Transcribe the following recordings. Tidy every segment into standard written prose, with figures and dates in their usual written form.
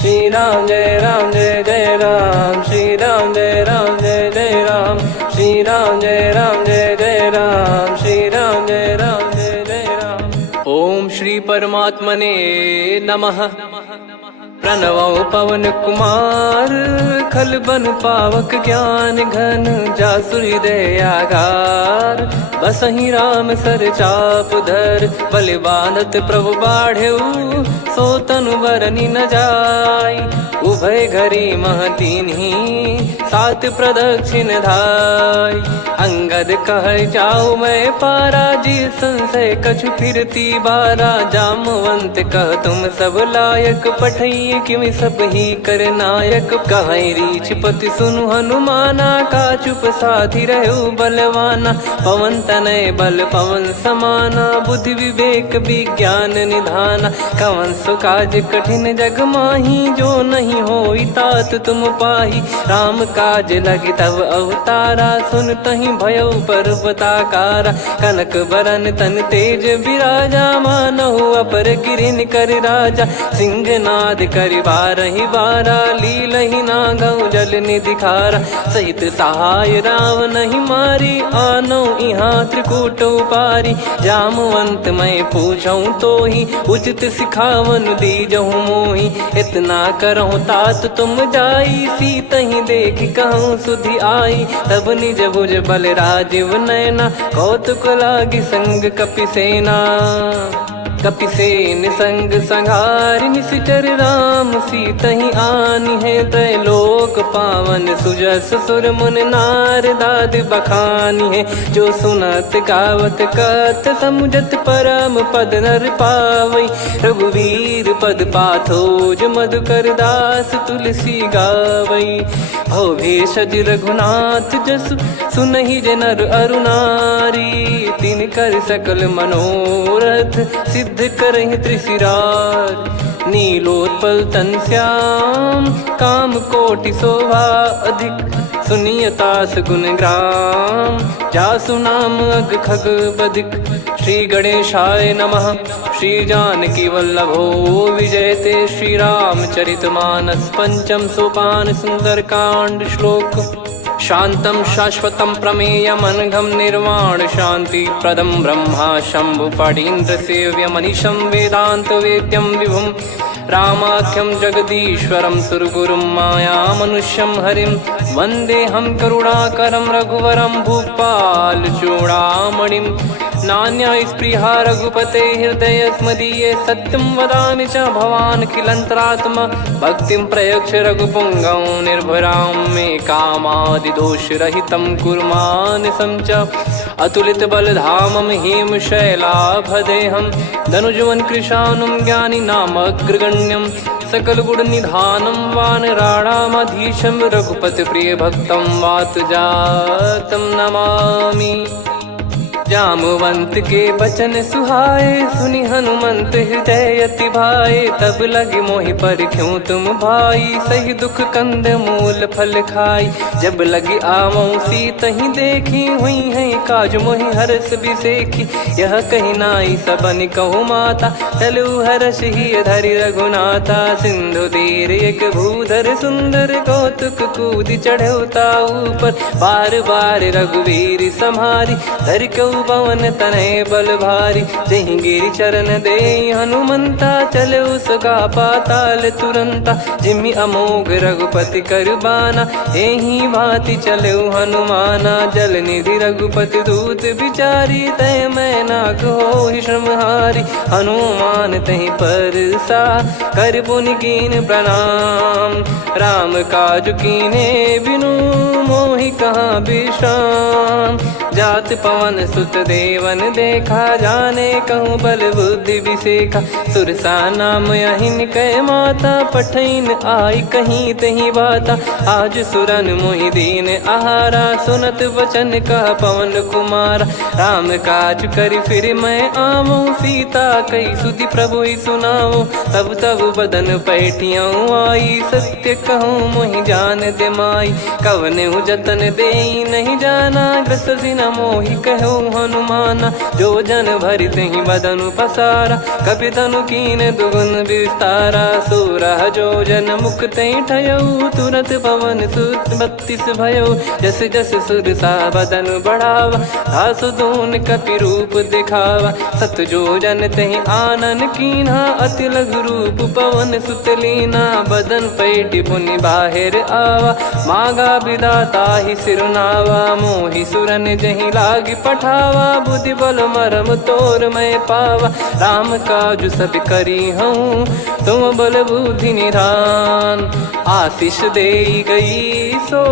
श्री राम जय जय राम, श्री राम जय जय राम, श्री राम जय जय राम, श्री राम जय जय राम। ओम श्री परमात्मने नमः। प्रणवो पवन कुमार, खल बन पावक ज्ञान घन, जासु हृदय आगार। बसहि राम सर चाप धर, बलि बांधत प्रभु बाढ़ेऊ, सो तनु बरनि न जाय। उभय घरी महतीन्ही, सात प्रदक्षिण धाय। अंगद कह जाऊ मैं पारा, जी संशय कछु फिरती बारा। जामवंत कह तुम सब लायक, पठई किमि सब ही कर नायक। कहीं रीछ पति सुनु हनुमाना, का चुप साधि रहु बलवाना। पवन तनय बल पवन समाना, बुद्धि विवेक विज्ञान निधाना। कवन सो काज कठिन जग माही, जो नहीं होई तात तुम पाही। राम काज लगी तब अवतारा, सुन तहि भयउ पर्वताकारा। कनक बरन तन तेज बिराजा, मानहु अपर गिरिन कर राजा। सिंहनाद करि बारहि बारा, लीलहि नागौ जल निधि खारा। सहित सहाय राम नहीं मारी, आनो इहाँ त्रिकूट उपारी। जामवंत मैं पूछऊँ तोहि, उचित सिखावन दीजहु मोहि। इतना करहु तात तुम जाई, सीतहि देख कहूँ सुधि आई। तब निज भुज बल राजीव नयना, कौतुक लागी संग कपिसेना। कपिसेन संग संघारि, निशिचर राम सीतहि आनी है। त्रैलोक पावन सुजस सुर मुन नार, दाद बखानी है। जो सुनत गावत कथ, समुझत परम पद नर पावई। रघुवीर पद पाथोज, मधुकर दास तुलसी गावई। भव भेषज रघुनाथ जसु, सुनहि जे नर अरु नारी। तिन कर सकल मनोरथ, सिद्ध करहि त्रिशिरार। नीलोत्पल तन श्याम, काम कोटि शोभा अधिक। सुनियतास गुण ग्राम, जासु नाम अग खग बदिक। श्री गणेशाय नमः। श्री जानकी वल्लभो विजयते, श्री रामचरित मानस। पंचम सोपान सुंदर कांड श्लोक। शांतं शाश्वतं प्रमेयमनघं, निर्वाण शांति प्रदं ब्रह्मा शंभु फणीन्द्र सेव्यमनिशं। वेदांत वेद्यं विभुं रामाख्यं जगदीश्वरं, सुरगुरुं माया मनुष्यं हरिं। वन्देऽहं करुणाकरं रघुवरं, भूपाल चूडामणिं। नान्या स्पृहा रघुपते हृदय स्मदीये, सत्यं वदामि च भवान् खिलन्तरात्मा। भक्तिं प्रयच्छ रघुपुङ्गं, निर्भरां मे कामादिदोषरहितं कुर्मानिसं च। अतुलित बलधामं हेमशैलाभदेहं, धनुजवन कृशानुं ज्ञानी नामग्रगण्यं। सकल गुण निधानं वानराणामधीशं, रघुपति प्रिय भक्तं वातजातं नमामि। जामवंत के बचन सुहाए, सुनि हनुमंत हृदय अति भाए। तब लगे मोहि पर क्यों तुम भाई, सही दुख कंद मूल फल खाई। जब लगे आवऊं सीतहि देखी, हुई है काज मोहि हरस बिसेखी। यह कही नाई सबन कहु माता, चलु हरष ही धरि रघुनाथा। सिंधु तीर एक भूधर सुंदर, कौतुक कूद चढ़ौता ऊपर। बार बार रघुवीर सम्हारी, धर कऊ पवन तनय बल भारी। जहि गिरि चरण दे हनुमंता, चले उसका पाताल तुरंता। जिमि अमोघ रघुपति कर बाना, एहि भांति चले हनुमाना। जल निधि रघुपति दूत बिचारी, तय मैं नाग होहि श्रमहारी। हनुमान तहि परसा, कर पुनि कीन प्रणाम। राम काज कीने बिनु, मोहि कहाँ विश्राम। जात पवन सुत देवन देखा, जाने कहूँ बल बुद्धि विसेखा। सुरसा नाम अहिन कै माता, पठैन आई कहीं तही बाता। आज सुरन मोहि दीन आहारा, सुनत वचन कह पवन कुमारा। राम काज करि फिर मैं आवऊं, सीता कई सुधि प्रभु ही सुनाओ। तब तब बदन पैठियाँ आई, सत्य कहूँ मोहि जान दे माई। कवने जतन दे नहीं जाना, ग्रसि न मोहि कहो हनुमाना। जो जन भरि तेहि बदनु पसारा, कपि तनु कीन दुगुन विस्तारा। सोरा जो जन मुख तेहि ठयऊ, तुरत पवन सुत 32 भयऊ। जस जस सुरसा बदन बढ़ावा, आसु दून कपि रूप दिखावा। सत जो जन तेहि आनन कीन्हा, अति लघु रूप पवन सुत लीना। बदन पैटि पुनि बाहिर आवा, मागा विधाता ही सिरुनावा। मोहि सुरन जहि लागी पठावा, बुद्धि बल मरम तोर मैं पावा। राम काजु सब करी हूँ, तुम बल बुद्धि निधान। आशीष देई गई सो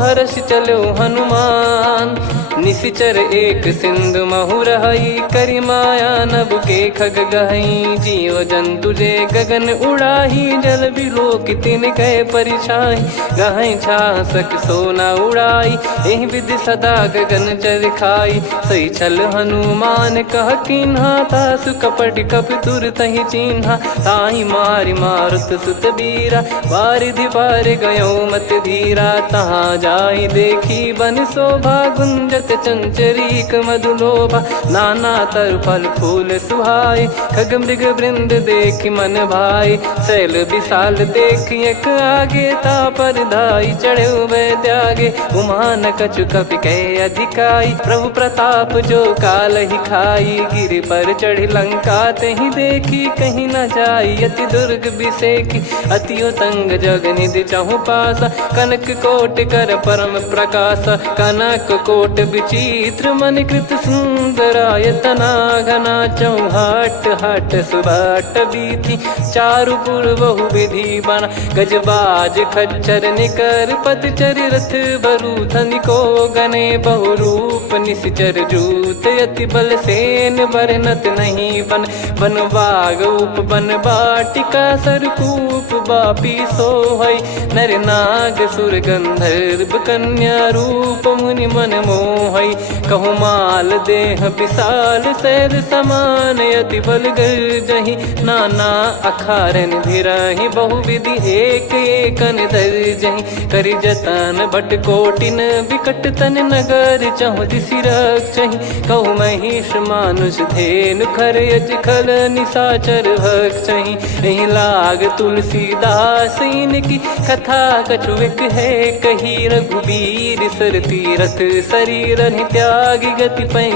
हर्ष चलो हनुमान। निशिचर एक सिंधु महु रहई, करी माया नभ के खग गहई। जीव जंतु जे गगन उड़ाही, जल बिलोक तिन कह परिछाई। गहई छासक सोना उड़ाई, एहि विधि सदा गगन चर खाई। सही छल हनुमान कह कीन्हा, तासु कपट कप तुर तहि चिन्हा। ताहि मारि मारुत सुत बीरा, वारिधि पार गयो मत धीरा। तहाँ जाई देखी बन शोभा, गुंजत चंचरीक मधुलोभा। नाना तर फल फूल सुहाए, खग मृग वृंद देख मन भाई। शैल विशाल देख एक आगे, तापर धाई चढ़े वै त्यागे। उमा न कछु कपि कह अधिकाई, प्रभु प्रताप जो काल ही खाई। गिर पर चढ़ी लंका तेहि देखी, कहीं न जाई अति दुर्ग बिसेकी। अति उतंग जग निधि चहु पासा, कनक कोट कर परम प्रकाशा। कनक कोट विचित्र मन कृत सुंदरायतना। घना चौहाट हाट सुबाट बीथी, चारु पुर बहु विधि बना। गजबाज खच्चर निकर पतचर, रथ बरु धनिको गने। बहु रूप निशिचर जूत, अति बल सेन बरनत नहीं बन। बन बाग उप बन बाटिका, सरकूप बापी सोहई। नर नाग सुर गंधर्व कन्या, रूप मुनि मन मोहई। कहु माल देह विशाल, शैल समान अति बल गर्जहि। नाना अखारन भिराहि, बहु विधि एक एकन दर्जहि। करि जतन भट कोटिन, विकट तन नगर चहु दिसि रक्षहि। कहु महिष मानुष धेनु, खर यज खल निशाचर भक्षहि। एहि लाग तुलसीदास इनकी, कथा कछुक है कही। रघुबीर सर तीरथ शरीर, त्यागी गति पै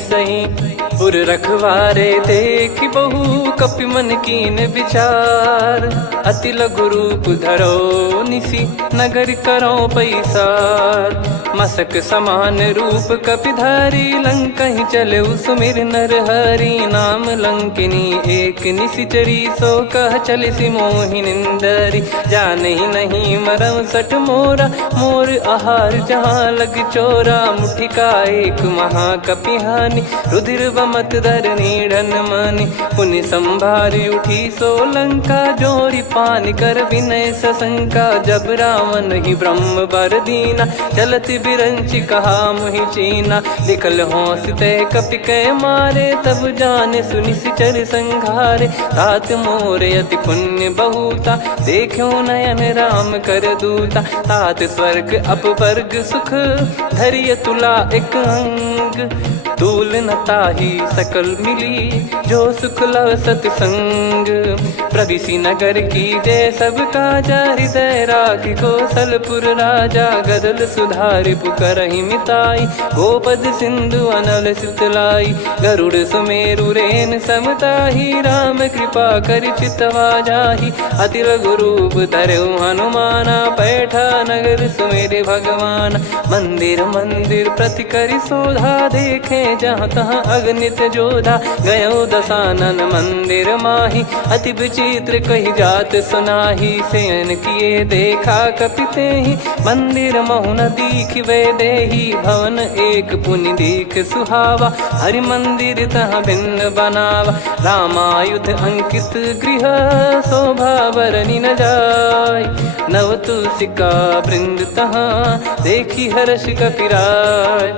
सही। पुर रखवारे देख बहु, कपि मन कीन विचार। अति लघु रूप धरो निसी, नगर करो पैसार। मसक समान रूप कपि धारी, लंकहि चले सुमिर नर हरि। नाम लंकिनी एक निशिचरी, सो कह चलिसि मोहि निंदरी। जानहि नहीं मरम सठ मोरा, मोर आहार जहाँ लग चोरा। मुठिका एक महाकपिहानि, रुधिर बमत धरनी ढन मानि। पुनि संभारी उठी सो लंका, जोरी पान कर विनय सशंका। जब रावण ही ब्रह्म बर दीना, चलत बिरंचि कहा मुहि चीना। लिखल होंस तय कपि कै मारे, तब जाने सुनि सिचर संघारे। तात मोरे अति पुण्य बहुता, देखो नयन राम कर दूता। तात स्वर्ग अपवर्ग सुख, धरिय तुला एक अंग। तूल न ताहि सकल मिली, जो सुख लव सतसंग। प्रविशि नगर की जय सब काजा, हृदय राखि कौशलपुर राजा। गदल सुधारि पुकारहि मिताई, गोपद सिंधु अनल सितलाई। गरुड़ सुमेरु रेन समताहि, राम कृपा करि चितवा जाहि। अति लघु रूप धरऊ हनुमाना, बैठा नगर सुमेर भगवान। मंदिर मंदिर प्रति करि शोधा, देखे जहाँ तहाँ अगणित जोधा। गयो दशानन मंदिर माही, अति विचित्र कही जात सुनाही। शयन किए देखा कपि तेहि, मंदिर महु न दीखिबे देहि। भवन एक पुनि दीख सुहावा, हरि मंदिर तहाँ भिन्न बनावा। रामायुध अंकित गृह, शोभा बरनि न जाय। नव तुलसी का वृंद तहाँ, देखी हर्ष कपिराय।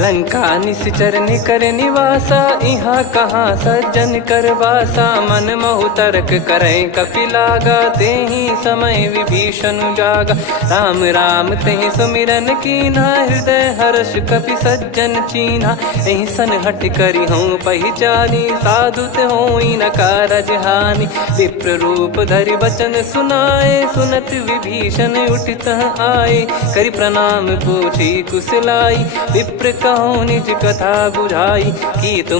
लंका निश्चर निकर निवासा, इहाँ कहाँ सज्जन कर वासा। मन महु तर्क करें कपिलागा, तेहि समय विभीषण जागा। राम राम तेहि सुमिरन कीन्हा, हृदय हर्ष कपि सज्जन चीन्हा। एहि सन हट करि हूँ पहिचानी, साधु होई न कारज हानि। विप्र रूप धरि बचन सुनाए, सुनत विभीषण उठित आए। करि प्रणाम पूछी कुशलाई, विप्र कहो निज कथा बुझाई। कि तुम